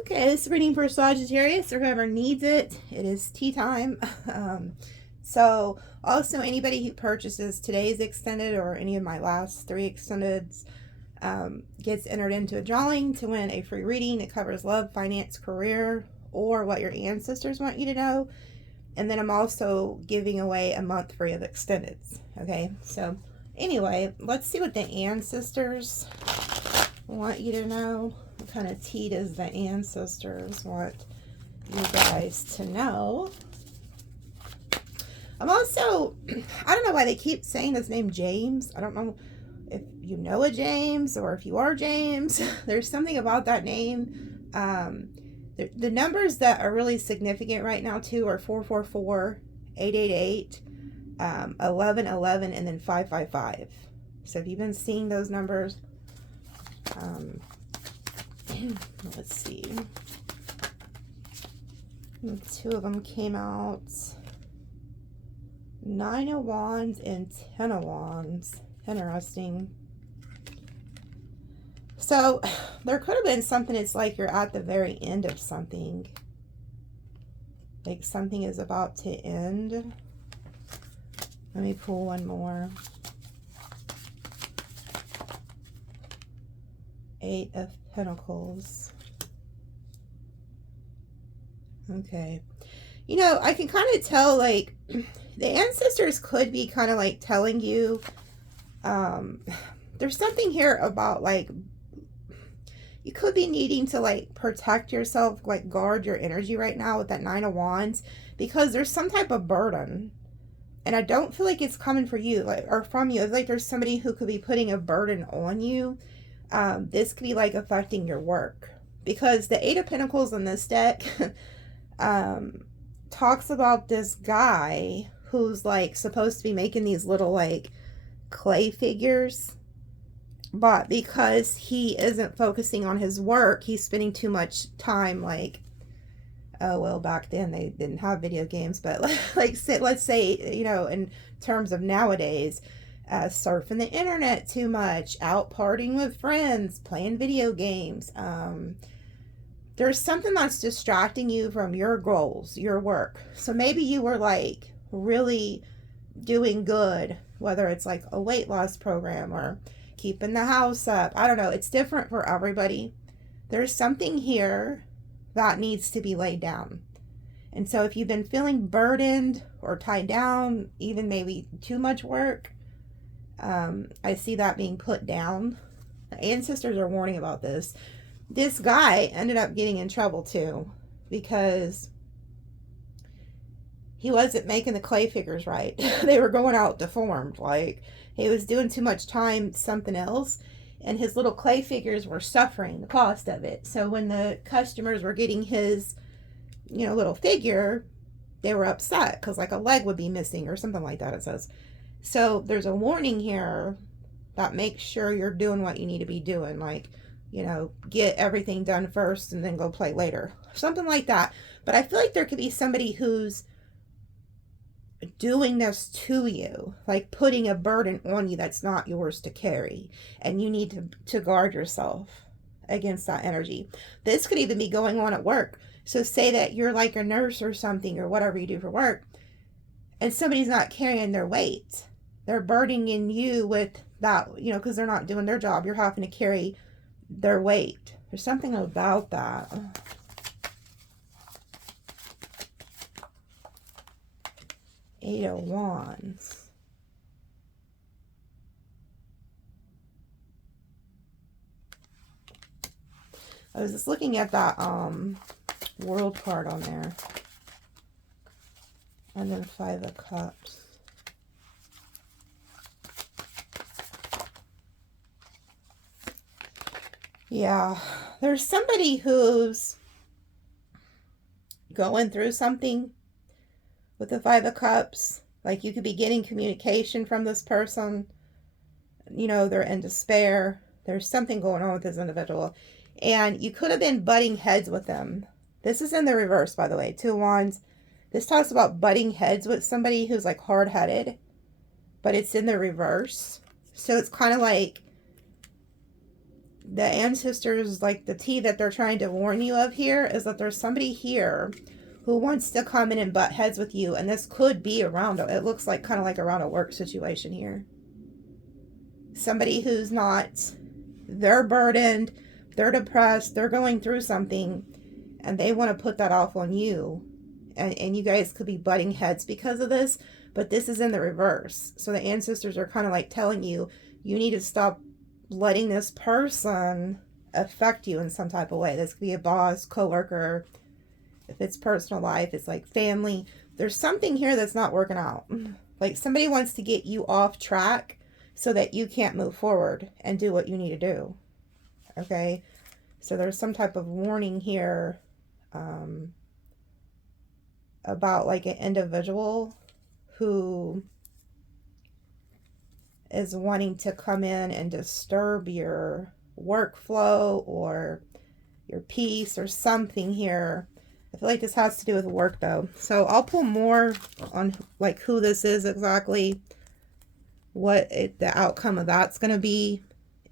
Okay, this is reading for Sagittarius or whoever needs it. It is tea time. So also anybody who purchases today's extended or any of my last 3 extendeds gets entered into a drawing to win a free reading. It covers love, finance, career, or what your ancestors want you to know. And then I'm also giving away a month free of extendeds. Okay, so anyway, let's see what the ancestors want you to know. What kind of tea does the ancestors want you guys to know? I'm also, I don't know why they keep saying his name James. I don't know if you know a James or if you are James. There's something about that name. The numbers that are really significant right now too are 444, 888, 1111, and then 555. So if you've been seeing those numbers, let's see. 2 of them came out. 9 of Wands and 10 of Wands. Interesting. So there could have been something, it's like you're at the very end of something. Like something is about to end. Let me pull one more. 8 of Pentacles. Okay. You know, I can kind of tell, like, the ancestors could be kind of like telling you, there's something here about, like, you could be needing to, like, protect yourself, like, guard your energy right now with that 9 of Wands, because there's some type of burden. And I don't feel like it's coming for you, like, or from you. It's like there's somebody who could be putting a burden on you. This could be, like, affecting your work. Because the 8 of Pentacles in this deck talks about this guy who's, like, supposed to be making these little, like, clay figures. But because he isn't focusing on his work, he's spending too much time, like, oh, well, back then they didn't have video games, but, like, let's say, you know, in terms of nowadays, surfing the internet too much, out partying with friends, playing video games. There's something that's distracting you from your goals, your work. So maybe you were, like, really doing good, whether it's like a weight loss program or keeping the house up. I don't know. It's different for everybody. There's something here that needs to be laid down. And so if you've been feeling burdened or tied down, even maybe too much work, I see that being put down. The ancestors are warning about this. This guy ended up getting in trouble too, because he wasn't making the clay figures right. They were going out deformed. Like, he was doing too much time something else, and his little clay figures were suffering the cost of it. So when the customers were getting his, you know, little figure, they were upset because, like, a leg would be missing or something like that, it says. So there's a warning here that makes sure you're doing what you need to be doing. Like, you know, get everything done first and then go play later. Something like that. But I feel like there could be somebody who's doing this to you, like putting a burden on you that's not yours to carry. And you need to guard yourself against that energy. This could even be going on at work. So say that you're like a nurse or something or whatever you do for work, and somebody's not carrying their weight. They're burdening you with that, you know, because they're not doing their job. You're having to carry their weight. There's something about that. Eight of Wands. I was just looking at that world card on there. And then 5 of Cups. Yeah, there's somebody who's going through something with the 5 of Cups. Like, you could be getting communication from this person. You know, they're in despair. There's something going on with this individual. And you could have been butting heads with them. This is in the reverse, by the way. 2 of Wands. This talks about butting heads with somebody who's, like, hard-headed. But it's in the reverse. So it's kind of like the ancestors, like the tea that they're trying to warn you of here is that there's somebody here who wants to come in and butt heads with you. And this could be around, it looks like kind of like around a work situation here. Somebody who's not, they're burdened, they're depressed, they're going through something, and they want to put that off on you. And you guys could be butting heads because of this, but this is in the reverse. So the ancestors are kind of like telling you, you need to stop letting this person affect you in some type of way. This could be a boss, coworker. If it's personal life, it's like family. There's something here that's not working out. Like somebody wants to get you off track so that you can't move forward and do what you need to do. Okay? So there's some type of warning here about like an individual who is wanting to come in and disturb your workflow or your peace or something here. I feel like this has to do with work though. So I'll pull more on like who this is exactly, what the outcome of that's going to be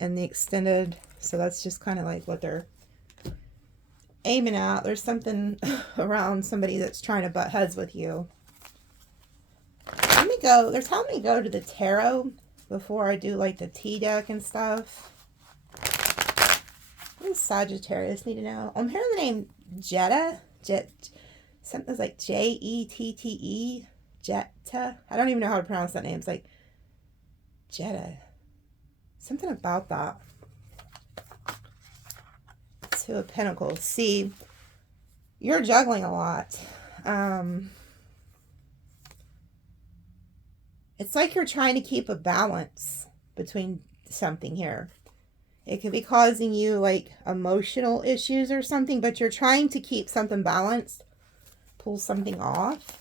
and the extended. So that's just kind of like what they're aiming at. There's something around somebody that's trying to butt heads with you. Let me go. They're telling me to go to the tarot before I do like the tea deck and stuff. What does Sagittarius need to know? I'm hearing the name Jetta. Something's like Jette. Jetta. I don't even know how to pronounce that name. It's like Jetta. Something about that. Two of Pentacles. See, you're juggling a lot. It's like you're trying to keep a balance between something here. It could be causing you like emotional issues or something, but you're trying to keep something balanced. Pull something off.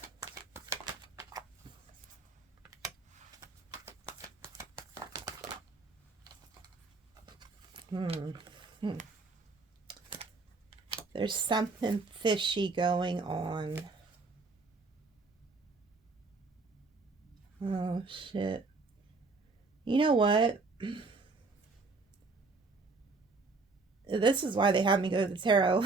There's something fishy going on. Oh, shit. You know what? This is why they have me go to the tarot.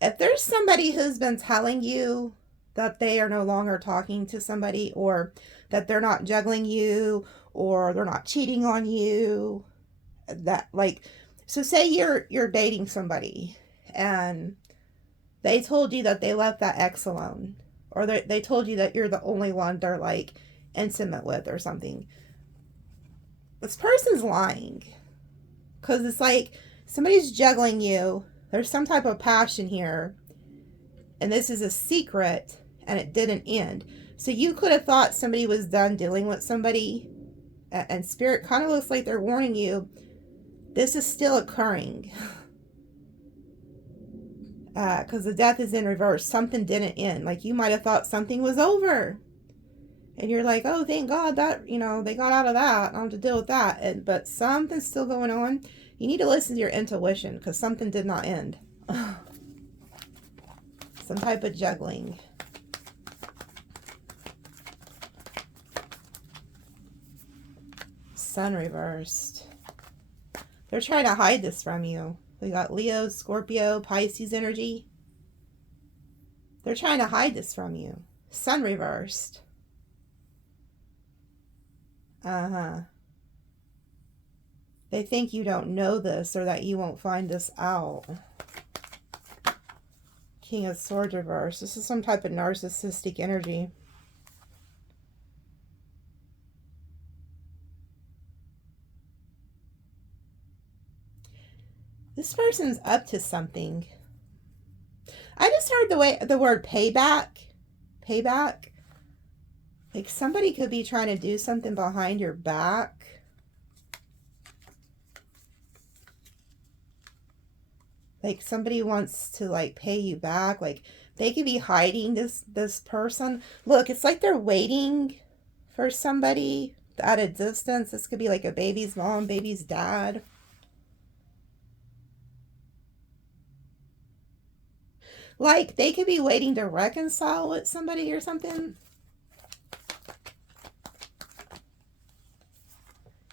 If there's somebody who's been telling you that they are no longer talking to somebody, or that they're not juggling you, or they're not cheating on you, that like, so say you're dating somebody and they told you that they left that ex alone, or they told you that you're the only one they're like intimate with or something. This person's lying, because it's like somebody's juggling you. There's some type of passion here, and this is a secret, and it didn't end. So you could have thought somebody was done dealing with somebody, and Spirit kind of looks like they're warning you, this is still occurring. Because the death is in reverse. Something didn't end. Like you might have thought something was over, and you're like, oh, thank God that, you know, they got out of that. I don't have to deal with that. But something's still going on. You need to listen to your intuition, because something did not end. Some type of juggling. Sun reversed. They're trying to hide this from you. We got Leo, Scorpio, Pisces energy. They're trying to hide this from you. Sun reversed. They think you don't know this, or that you won't find this out. King of Swords reversed. This is some type of narcissistic energy. This person's up to something. I just heard the word payback. Payback. Like somebody could be trying to do something behind your back. Like somebody wants to like pay you back. Like they could be hiding this person. Look, it's like they're waiting for somebody at a distance. This could be like a baby's mom, baby's dad. Like they could be waiting to reconcile with somebody or something.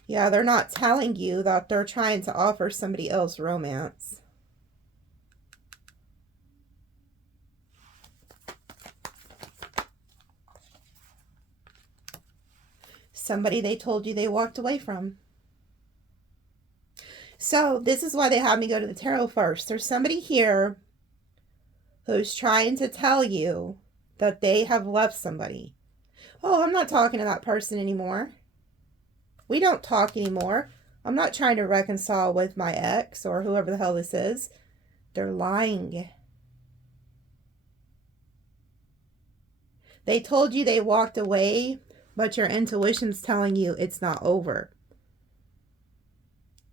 Yeah, they're not telling you that they're trying to offer somebody else romance. Somebody they told you they walked away from. So this is why they had me go to the tarot first. There's somebody here who's trying to tell you that they have left somebody. Oh, I'm not talking to that person anymore. We don't talk anymore. I'm not trying to reconcile with my ex or whoever the hell this is. They're lying. They told you they walked away, but your intuition's telling you it's not over.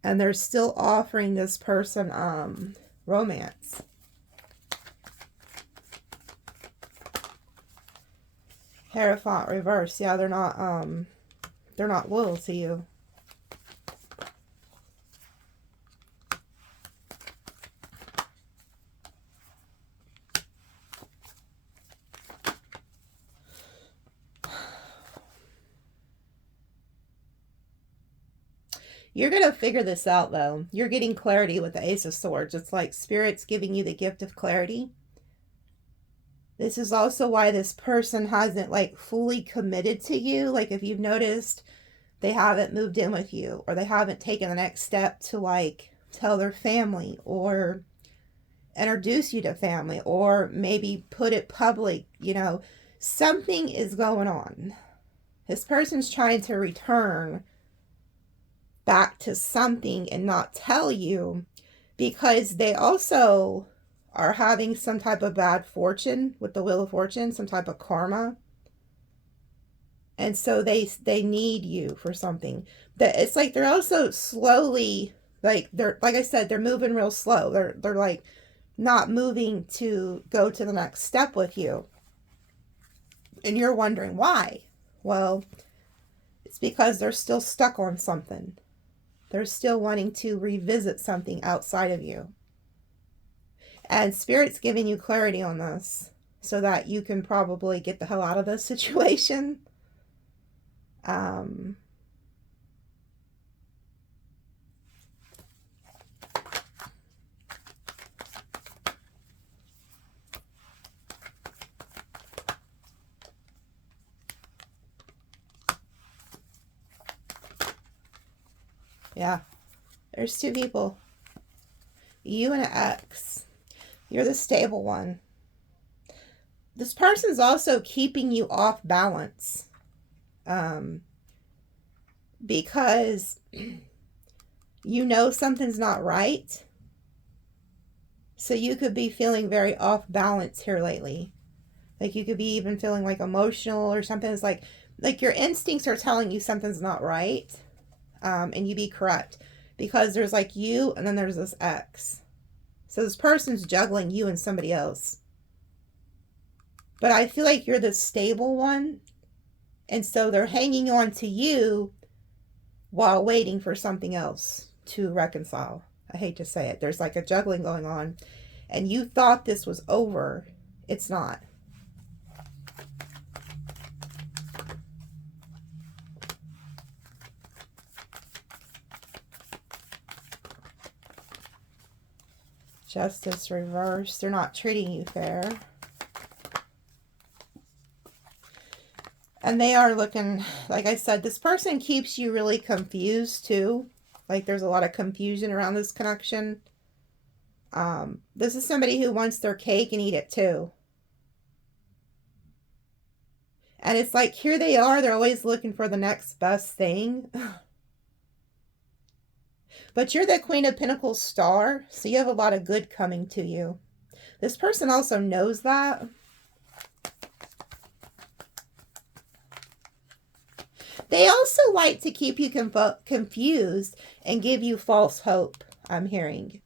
And they're still offering this person romance. Hierophant reverse. Yeah, they're not loyal to you. You're going to figure this out, though. You're getting clarity with the Ace of Swords. It's like Spirit's giving you the gift of clarity. This is also why this person hasn't, like, fully committed to you. Like, if you've noticed, they haven't moved in with you, or they haven't taken the next step to, like, tell their family, or introduce you to family, or maybe put it public. You know, something is going on. This person's trying to return back to something and not tell you, because they also are having some type of bad fortune with the Wheel of Fortune, some type of karma. And so they need you for something. That it's like they're also slowly, like I said, they're moving real slow. They're like not moving to go to the next step with you. And you're wondering why. Well, it's because they're still stuck on something. They're still wanting to revisit something outside of you. And Spirit's giving you clarity on this so that you can probably get the hell out of this situation. Yeah, there's two people. You and an ex. You're the stable one. This person's also keeping you off balance. Because you know something's not right. So you could be feeling very off balance here lately. Like you could be even feeling like emotional or something. It's like your instincts are telling you something's not right. And you be correct, because there's like you and then there's this ex. So this person's juggling you and somebody else. But I feel like you're the stable one. And so they're hanging on to you while waiting for something else to reconcile. I hate to say it. There's like a juggling going on. And you thought this was over. It's not. Justice reversed. They're not treating you fair. And they are looking, like I said, this person keeps you really confused too. Like there's a lot of confusion around this connection. This is somebody who wants their cake and eat it too. And it's like, here they are. They're always looking for the next best thing. But you're the Queen of Pentacles star, so you have a lot of good coming to you. This person also knows that. They also like to keep you confused and give you false hope, I'm hearing.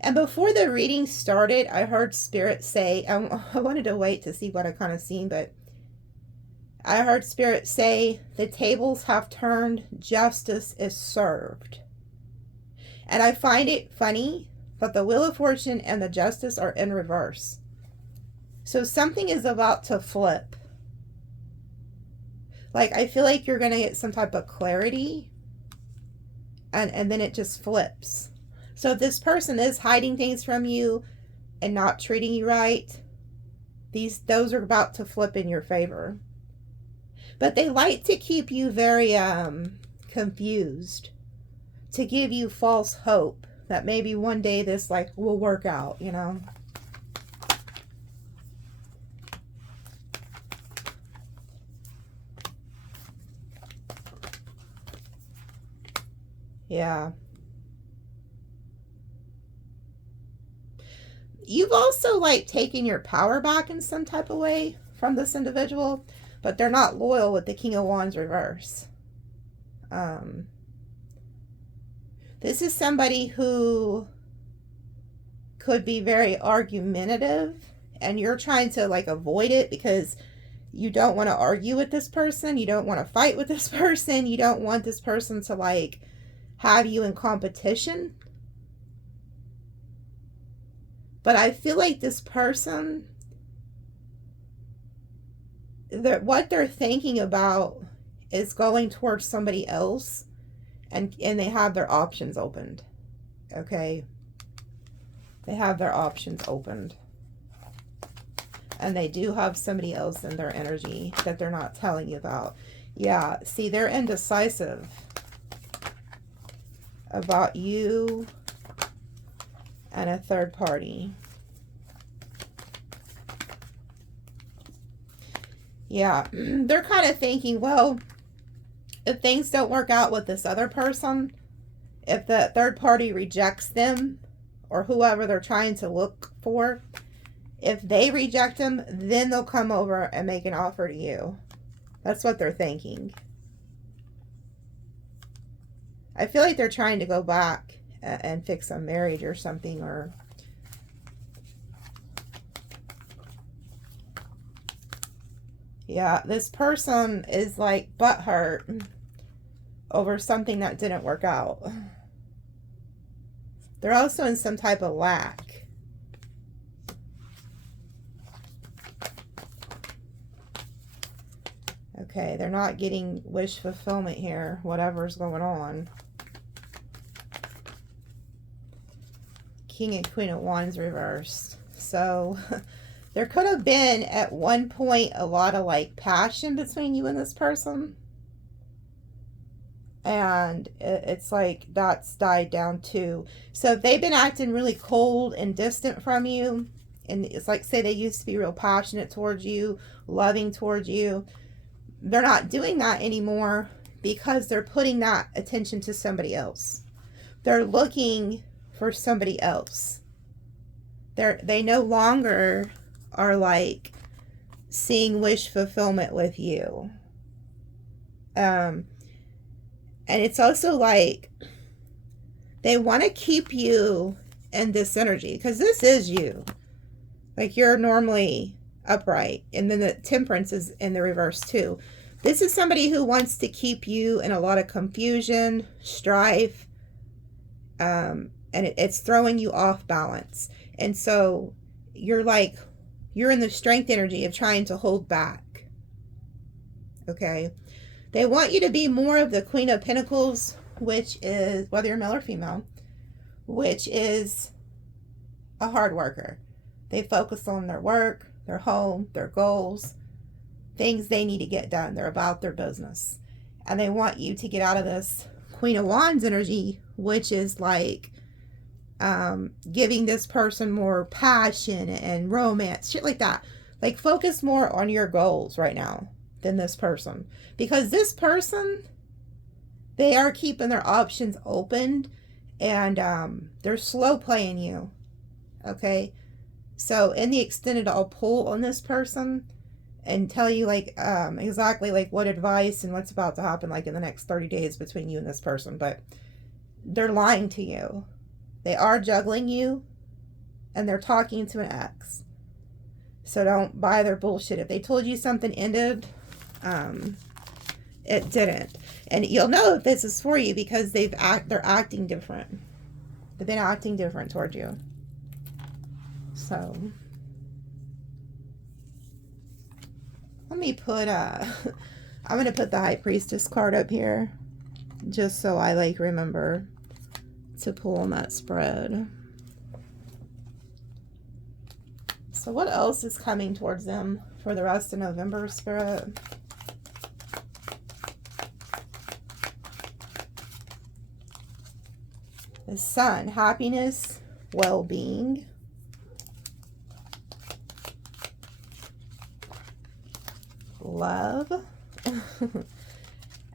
And before the reading started, I heard Spirit say, I wanted to wait to see what I kind of seen, but I heard Spirit say, the tables have turned, justice is served. And I find it funny that the Wheel of Fortune and the Justice are in reverse. So something is about to flip. Like, I feel like you're going to get some type of clarity, and then it just flips. So if this person is hiding things from you and not treating you right, those are about to flip in your favor. But they like to keep you very confused, to give you false hope that maybe one day this like will work out, you know. Yeah. You've also like taken your power back in some type of way from this individual, but they're not loyal with the King of Wands reverse. This is somebody who could be very argumentative, and you're trying to like avoid it because you don't want to argue with this person. You don't want to fight with this person. You don't want this person to like have you in competition. But I feel like this person, what they're thinking about is going towards somebody else, and they have their options opened. Okay? They have their options opened. And they do have somebody else in their energy that they're not telling you about. Yeah, see, they're indecisive about you and a third party. Yeah, they're kind of thinking, well, if things don't work out with this other person, if the third party rejects them or whoever they're trying to look for, if they reject them, then they'll come over and make an offer to you. That's what they're thinking. I feel like they're trying to go back and fix a marriage or something, or yeah, this person is like butthurt over something that didn't work out. They're also in some type of lack. Okay, they're not getting wish fulfillment here, whatever's going on. King and Queen of Wands reversed. So there could have been at one point a lot of like passion between you and this person. And it's like that's died down too. So if they've been acting really cold and distant from you, and it's like, say they used to be real passionate towards you, loving towards you, they're not doing that anymore because they're putting that attention to somebody else. They're looking for somebody else. They no longer are like seeing wish fulfillment with you. And it's also like they want to keep you in this energy because this is you. Like, you're normally upright, and then the Temperance is in the reverse too. This is somebody who wants to keep you in a lot of confusion, strife, and it's throwing you off balance. And so you're in the strength energy of trying to hold back. Okay? They want you to be more of the Queen of Pentacles, which is, whether you're male or female, which is a hard worker. They focus on their work, their home, their goals, things they need to get done. They're about their business. And they want you to get out of this Queen of Wands energy, which is like giving this person more passion and romance, shit like that. Like, focus more on your goals right now than this person. Because this person, they are keeping their options open, and they're slow playing you. Okay? So in the extended, I'll pull on this person and tell you like exactly like what advice and what's about to happen like in the next 30 days between you and this person. But they're lying to you. They are juggling you, and they're talking to an ex. So don't buy their bullshit. If they told you something ended, it didn't. And you'll know if this is for you because they're acting different. They've been acting different toward you. So let me put I'm going to put the High Priestess card up here just so I like remember to pull on that spread. So what else is coming towards them for the rest of November, Spirit? The Sun, happiness, well-being. Love.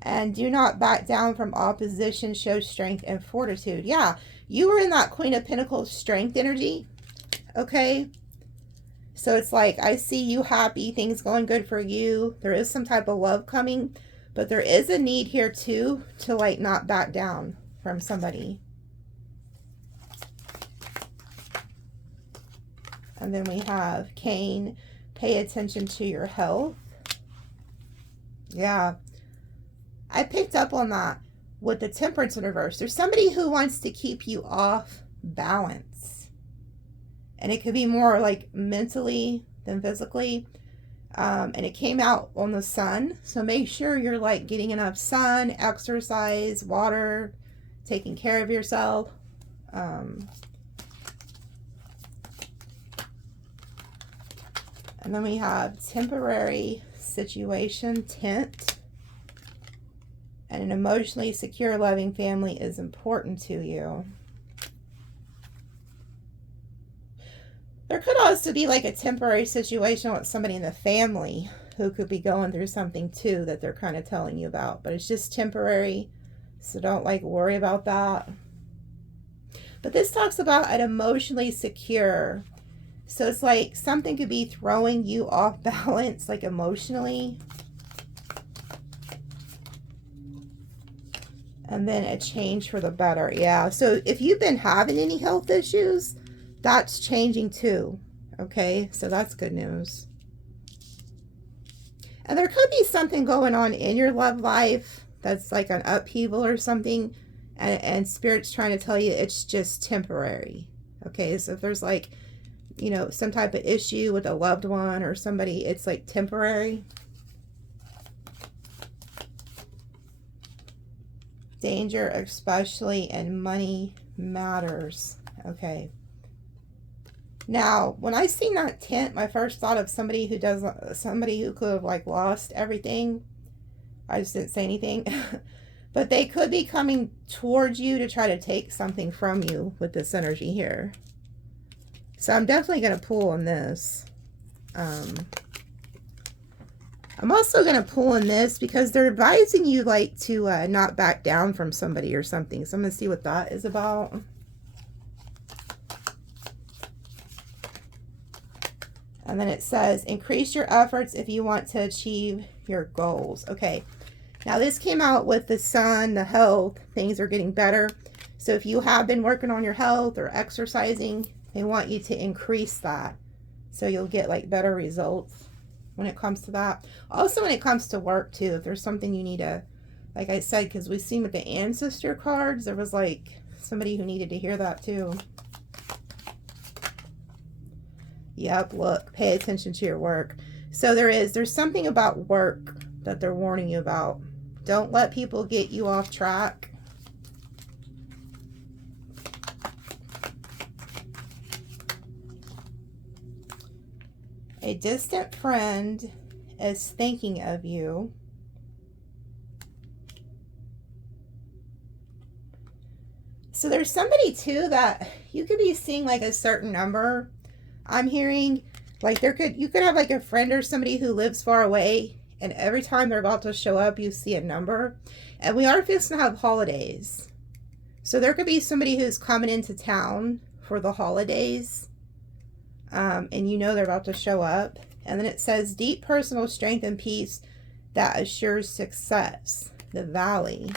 And do not back down from opposition, show strength and fortitude. Yeah, you were in that Queen of Pentacles strength energy, okay? So it's like, I see you happy, things going good for you. There is some type of love coming, but there is a need here too to like not back down from somebody. And then we have Cain, pay attention to your health. Yeah, I picked up on that with the Temperance in reverse. There's somebody who wants to keep you off balance. And it could be more like mentally than physically. And it came out on the Sun. So make sure you're like getting enough sun, exercise, water, taking care of yourself. And then we have temporary situation, tent. And an emotionally secure, loving family is important to you. There could also be like a temporary situation with somebody in the family who could be going through something too that they're kind of telling you about. But it's just temporary, so don't like worry about that. But this talks about an emotionally secure. So it's like something could be throwing you off balance, like emotionally. And then a change for the better. Yeah, so if you've been having any health issues, that's changing too. Okay, so that's good news. And there could be something going on in your love life that's like an upheaval or something. And Spirit's trying to tell you it's just temporary. Okay, so if there's like, you know, some type of issue with a loved one or somebody, it's like temporary. Danger, especially in money matters. Okay. Now, when I seen that tent, my first thought of somebody who could have like lost everything. I just didn't say anything. But they could be coming towards you to try to take something from you with this energy here. So I'm definitely going to pull on this. I'm also going to pull on this because they're advising you like to not back down from somebody or something. So I'm going to see what that is about. And then it says, increase your efforts if you want to achieve your goals. Okay. Now this came out with the Sun, the health. Things are getting better. So if you have been working on your health or exercising, they want you to increase that. So you'll get like better results when it comes to that. Also when it comes to work too, if there's something you need to, like I said, because we've seen with the ancestor cards, there was like somebody who needed to hear that too. Yep, look, pay attention to your work. So there's something about work that they're warning you about. Don't let people get you off track. A distant friend is thinking of you. So there's somebody too that you could be seeing like a certain number. I'm hearing like you could have like a friend or somebody who lives far away, and every time they're about to show up, you see a number. And we are fixing to have holidays. So there could be somebody who's coming into town for the holidays. And you know they're about to show up. And then it says deep personal strength and peace that assures success. The Valley.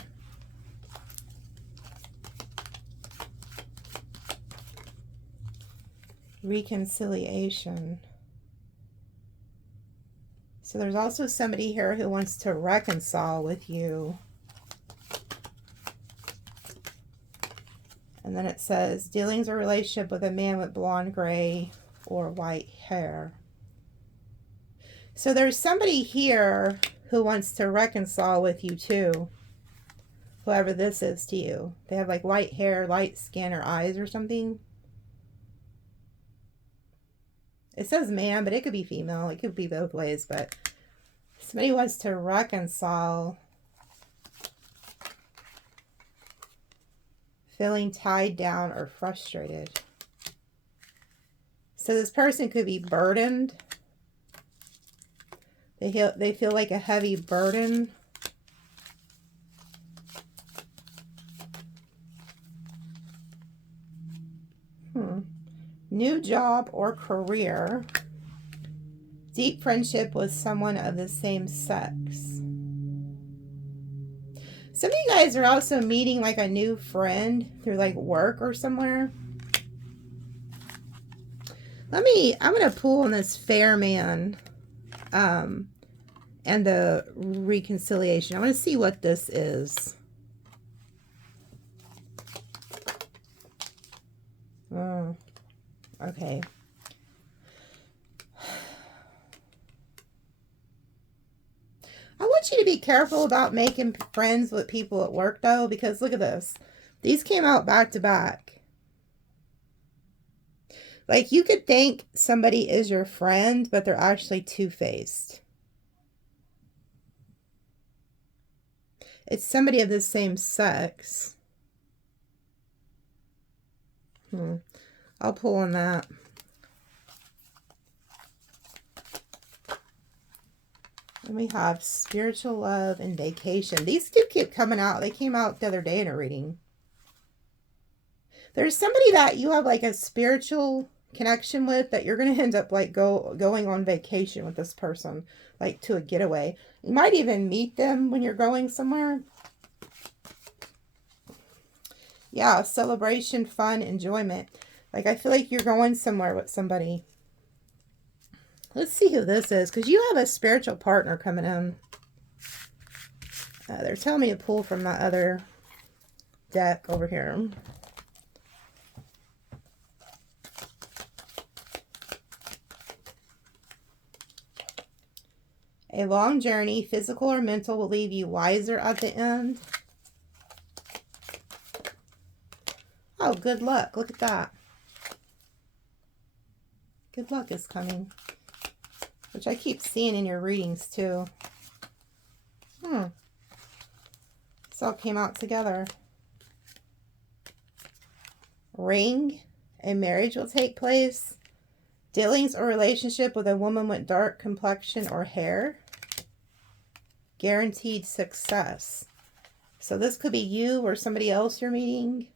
Reconciliation. So there's also somebody here who wants to reconcile with you. And then it says dealings or relationship with a man with blonde, gray, or white hair. So there's somebody here who wants to reconcile with you too. Whoever this is to you. They have like light hair, light skin, or eyes or something. It says man, but it could be female. It could be both ways, but somebody wants to reconcile. Feeling tied down or frustrated. So this person could be burdened. They feel like a heavy burden. New job or career. Deep friendship with someone of the same sex. Some of you guys are also meeting like a new friend through like work or somewhere. I'm going to pull on this fair man and the reconciliation. I want to see what this is. Oh, okay. I want you to be careful about making friends with people at work, though, because look at this. These came out back to back. Like, you could think somebody is your friend, but they're actually two-faced. It's somebody of the same sex. I'll pull on that. And we have spiritual love and vacation. These two keep coming out. They came out the other day in a reading. There's somebody that you have like a spiritual connection with that you're going to end up like going on vacation with this person, like to a getaway. You might even meet them when you're going somewhere. Yeah, celebration, fun, enjoyment. Like I feel like you're going somewhere with somebody. Let's see who this is, because you have a spiritual partner coming in. They're telling me to pull from that other deck over here. A long journey, physical or mental, will leave you wiser at the end. Oh, good luck. Look at that. Good luck is coming. Which I keep seeing in your readings too. This all came out together. Ring. A marriage will take place. Dealings or relationship with a woman with dark complexion or hair. Guaranteed success. So this could be you or somebody else you're meeting.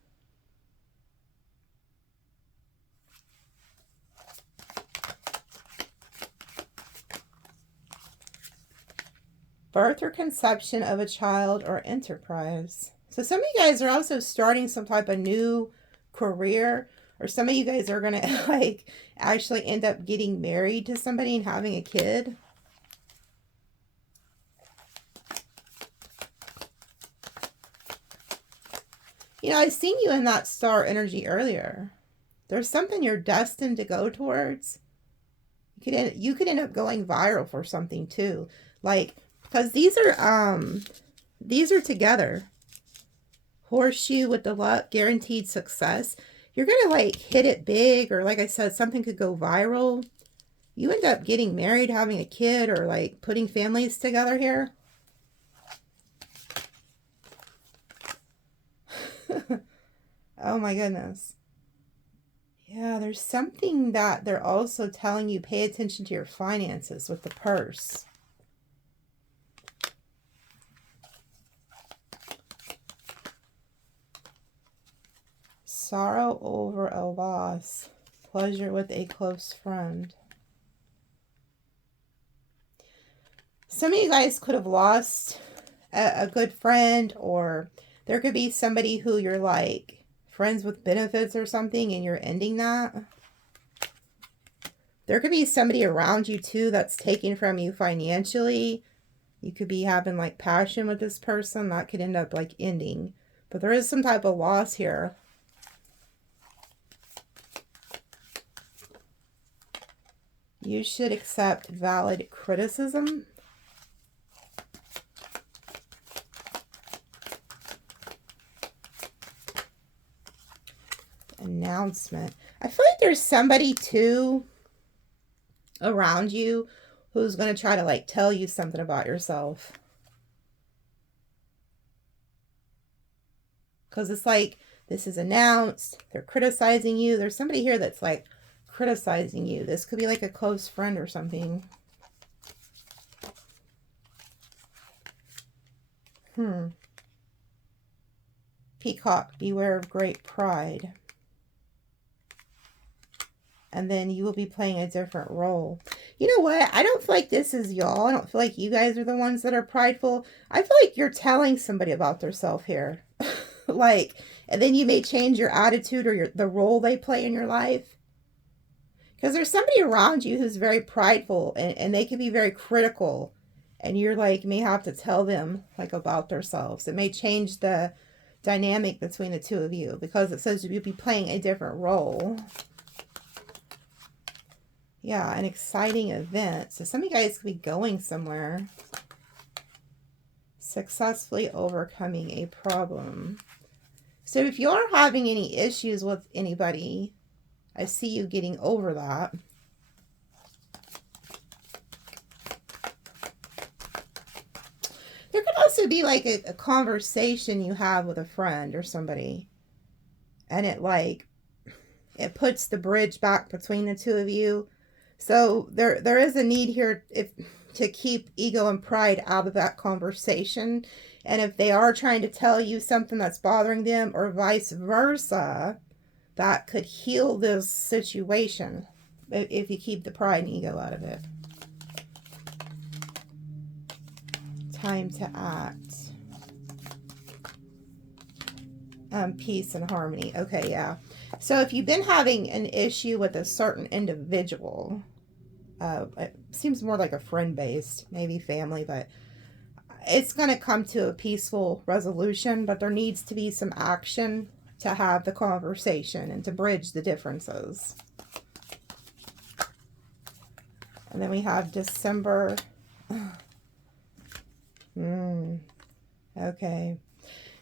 Birth or conception of a child or enterprise. So some of you guys are also starting some type of new career, or some of you guys are going to like actually end up getting married to somebody and having a kid. You know, I've seen you in that star energy earlier. There's something you're destined to go towards. You could end up going viral for something too. Like, because these are together. Horseshoe with the luck, guaranteed success. You're going to like hit it big, or like I said, something could go viral. You end up getting married, having a kid, or like putting families together here. Oh my goodness. Yeah, there's something that they're also telling you, pay attention to your finances with the purse. Sorrow over a loss. Pleasure with a close friend. Some of you guys could have lost a good friend, or there could be somebody who you're like friends with benefits or something and you're ending that. There could be somebody around you too that's taking from you financially. You could be having like passion with this person that could end up like ending. But there is some type of loss here. You should accept valid criticism. announcement. I feel like there's somebody too around you who's going to try to like tell you something about yourself. Because it's like this is announced. They're criticizing you. There's somebody here that's like criticizing you. This could be like a close friend or something. Peacock, beware of great pride. And then you will be playing a different role. You know what? I don't feel like this is y'all. I don't feel like you guys are the ones that are prideful. I feel like you're telling somebody about themselves here. Like, and then you may change your attitude or the role they play in your life. Because there's somebody around you who's very prideful and they can be very critical. And you're like, may have to tell them like about themselves. It may change the dynamic between the two of you because it says you'll be playing a different role. Yeah, an exciting event. So some of you guys could be going somewhere. Successfully overcoming a problem. So if you are having any issues with anybody, I see you getting over that. There could also be like a conversation you have with a friend or somebody. And it puts the bridge back between the two of you. So there is a need here to keep ego and pride out of that conversation. And if they are trying to tell you something that's bothering them or vice versa, that could heal this situation if you keep the pride and ego out of it. Time to act. Peace and harmony. Okay, yeah. So if you've been having an issue with a certain individual, it seems more like a friend-based, maybe family, but it's going to come to a peaceful resolution, but there needs to be some action to have the conversation and to bridge the differences. And then we have December. Okay.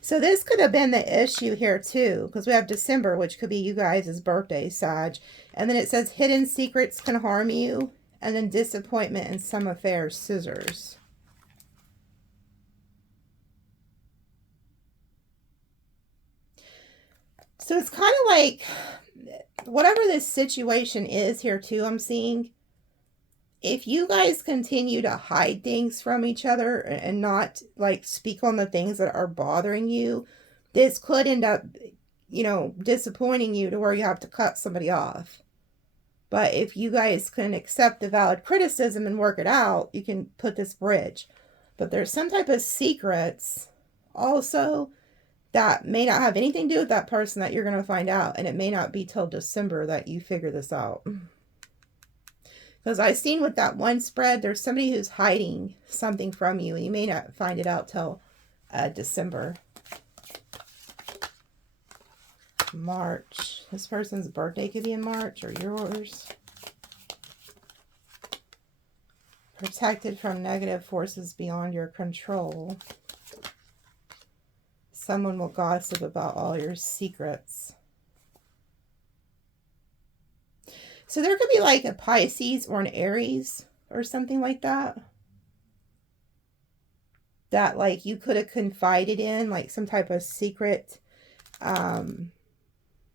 So this could have been the issue here too, because we have December, which could be you guys' birthday, Sag. And then it says hidden secrets can harm you. And then disappointment in some affairs, Scissors. So it's kind of like, whatever this situation is here too, I'm seeing, if you guys continue to hide things from each other and not like speak on the things that are bothering you, this could end up, disappointing you to where you have to cut somebody off. But if you guys can accept the valid criticism and work it out, you can put this bridge. But there's some type of secrets also that may not have anything to do with that person that you're going to find out. And it may not be till December that you figure this out. Because I've seen with that one spread, there's somebody who's hiding something from you. And you may not find it out till December. March. This person's birthday could be in March or yours. Protected from negative forces beyond your control. Someone will gossip about all your secrets. So there could be like a Pisces or an Aries or something like that. That like you could have confided in, like some type of secret.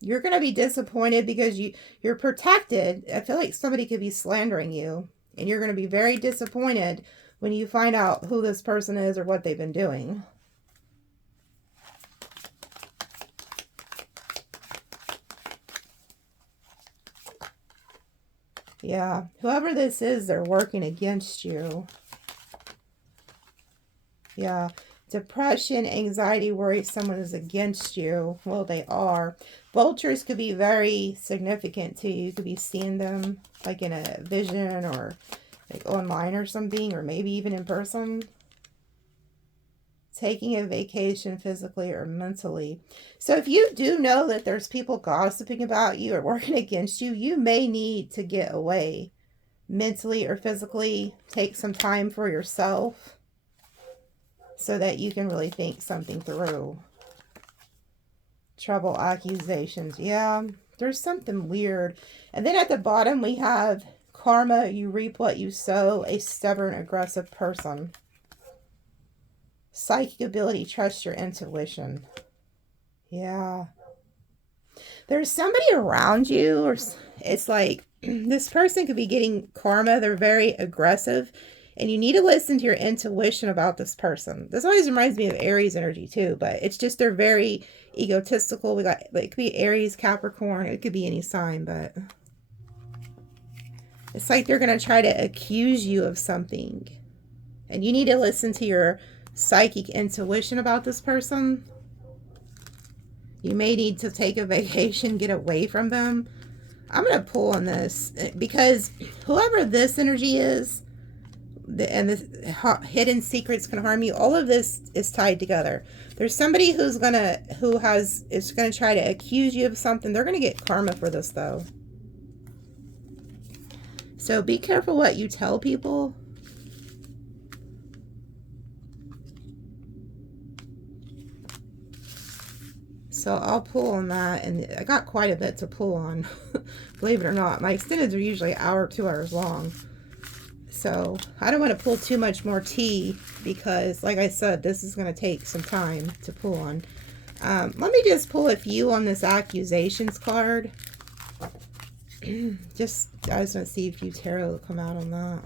You're going to be disappointed because you're protected. I feel like somebody could be slandering you. And you're going to be very disappointed when you find out who this person is or what they've been doing. Yeah, whoever this is, they're working against you. Yeah, depression, anxiety, worry, someone is against you. Well, they are. Vultures could be very significant to you. You could be seeing them like in a vision or like online or something, or maybe even in person. Taking a vacation physically or mentally. So if you do know that there's people gossiping about you or working against you, you may need to get away mentally or physically. Take some time for yourself so that you can really think something through. Trouble, accusations. Yeah, There's something weird. And then at the bottom we have karma, you reap what you sow, a stubborn, aggressive person. Psychic ability, trust your intuition. Yeah. There's somebody around you, or it's like this person could be getting karma. They're very aggressive, and you need to listen to your intuition about this person. This always reminds me of Aries energy too, but it's just they're very egotistical. We got, like, it could be Aries, Capricorn, it could be any sign, but it's like they're going to try to accuse you of something, and you need to listen to your psychic intuition about this person. You may need to take a vacation, get away from them. I'm going to pull on this because whoever this energy is, and the hidden secrets can harm you, all of this is tied together. There's somebody is going to try to accuse you of something. They're going to get karma for this though. So be careful what you tell people. So I'll pull on that, and I got quite a bit to pull on. Believe it or not, my extendeds are usually an hour, 2 hours long. So I don't want to pull too much more tea because, like I said, this is going to take some time to pull on. Let me just pull a few on this accusations card. I just want to see if you tarot will come out on that.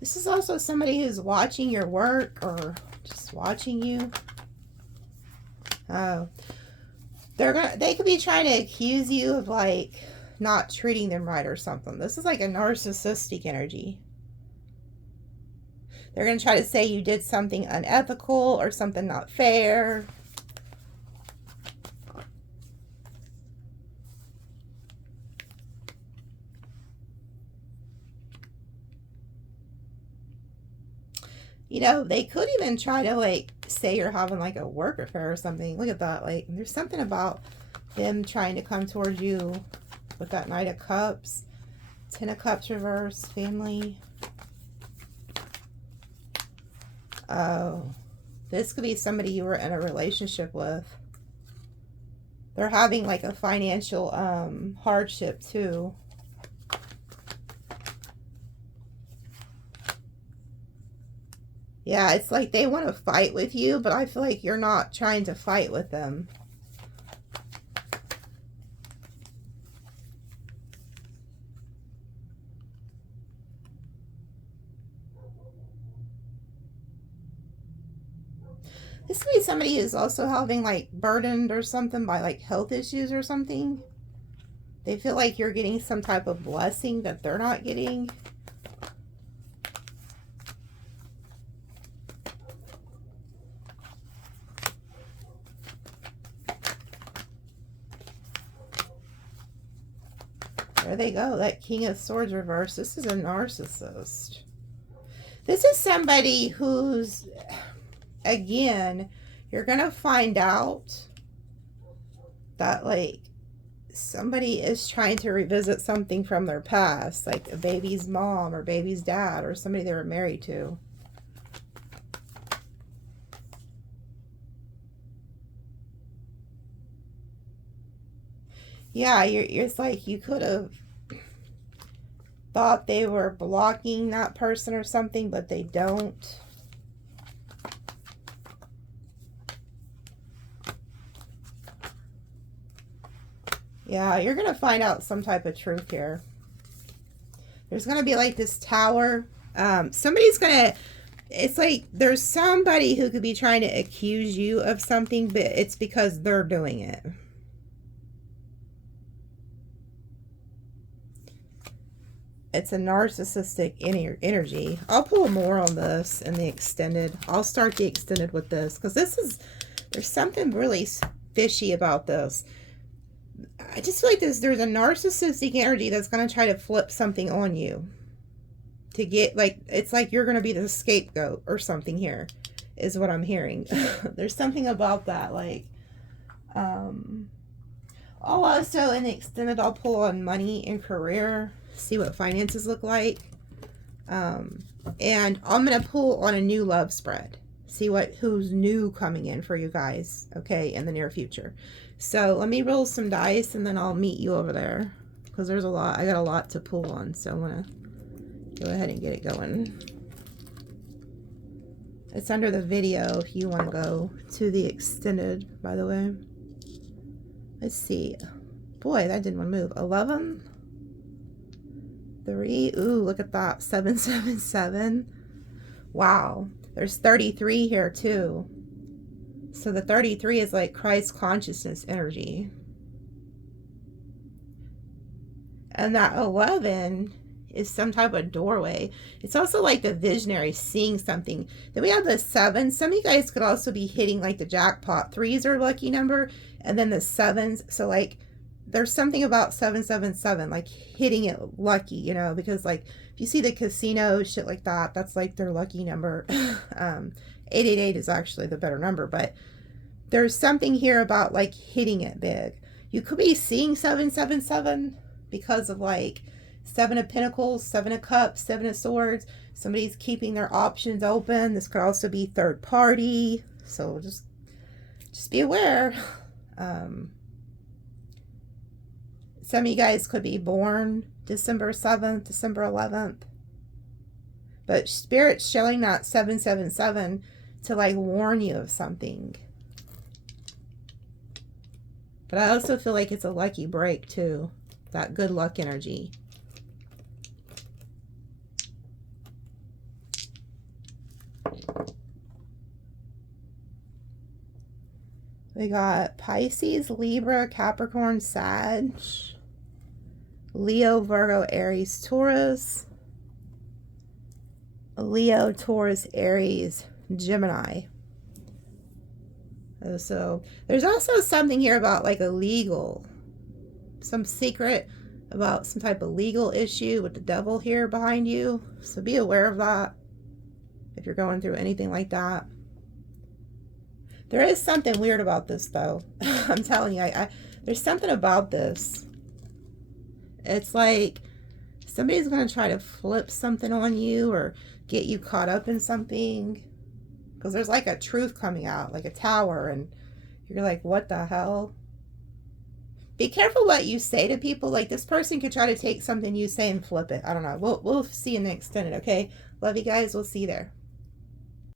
This is also somebody who's watching your work or just watching you. Oh, they could be trying to accuse you of like not treating them right or something. This is like a narcissistic energy. They're going to try to say you did something unethical or something not fair. You know, they could even try to, like, say you're having, like, a work affair or something. Look at that. Like, there's something about them trying to come towards you with that Knight of Cups. 10 of Cups reverse, family. Oh, this could be somebody you were in a relationship with. They're having, like, a financial hardship, too. Yeah, it's like they want to fight with you, but I feel like you're not trying to fight with them. This could be somebody who's also having, like, burdened or something by, like, health issues or something. They feel like you're getting some type of blessing that they're not getting. There they go. That King of Swords reverse. This is a narcissist. This is somebody who's, again, you're going to find out that, like, somebody is trying to revisit something from their past, like a baby's mom or baby's dad or somebody they were married to. Yeah, it's like you could have thought they were blocking that person or something, but they don't. Yeah, you're going to find out some type of truth here. There's going to be like this tower. Somebody's going to, it's like there's somebody who could be trying to accuse you of something, but it's because they're doing it. It's a narcissistic energy. I'll pull more on this in the extended. I'll start the extended with this because there's something really fishy about this. I just feel like there's a narcissistic energy that's going to try to flip something on you. To get, like, it's like you're going to be the scapegoat or something here, is what I'm hearing. There's something about that, like, I'll also, in the extended, I'll pull on money and career, see what finances look like. And I'm going to pull on a new love spread. See who's new coming in for you guys, okay, in the near future. So let me roll some dice and then I'll meet you over there. Because there's a lot, I got a lot to pull on. So I'm going to go ahead and get it going. It's under the video if you want to go to the extended, by the way. Let's see. Boy, that didn't want to move. 11. 3. Ooh, look at that. 777. Wow. There's 33 here too. So the 33 is like Christ consciousness energy. And that 11 is some type of doorway. It's also like the visionary seeing something. Then we have the 7. Some of you guys could also be hitting like the jackpot. 3s are a lucky number. And then the 7s. So like there's something about 777, like hitting it lucky, you know, because like if you see the casino, shit like that, that's like their lucky number. 888 is actually the better number, but there's something here about like hitting it big. You could be seeing 777 because of like 7 of Pentacles, 7 of Cups, 7 of Swords. Somebody's keeping their options open. This could also be third party. So just be aware. Some of you guys could be born December 7th, December 11th. But Spirit's showing that 777 to like warn you of something. But I also feel like it's a lucky break too. That good luck energy. We got Pisces, Libra, Capricorn, Sag, Leo, Virgo, Aries, Taurus, Leo, Taurus, Aries, Gemini. So there's also something here about like a legal, some secret about some type of legal issue with the devil here behind you. So be aware of that if you're going through anything like that. There is something weird about this though. I'm telling you, there's something about this. It's like somebody's going to try to flip something on you or get you caught up in something. Because there's like a truth coming out, like a tower, and you're like, what the hell? Be careful what you say to people. Like this person could try to take something you say and flip it. I don't know. We'll see you in the extended, okay? Love you guys. We'll see you there.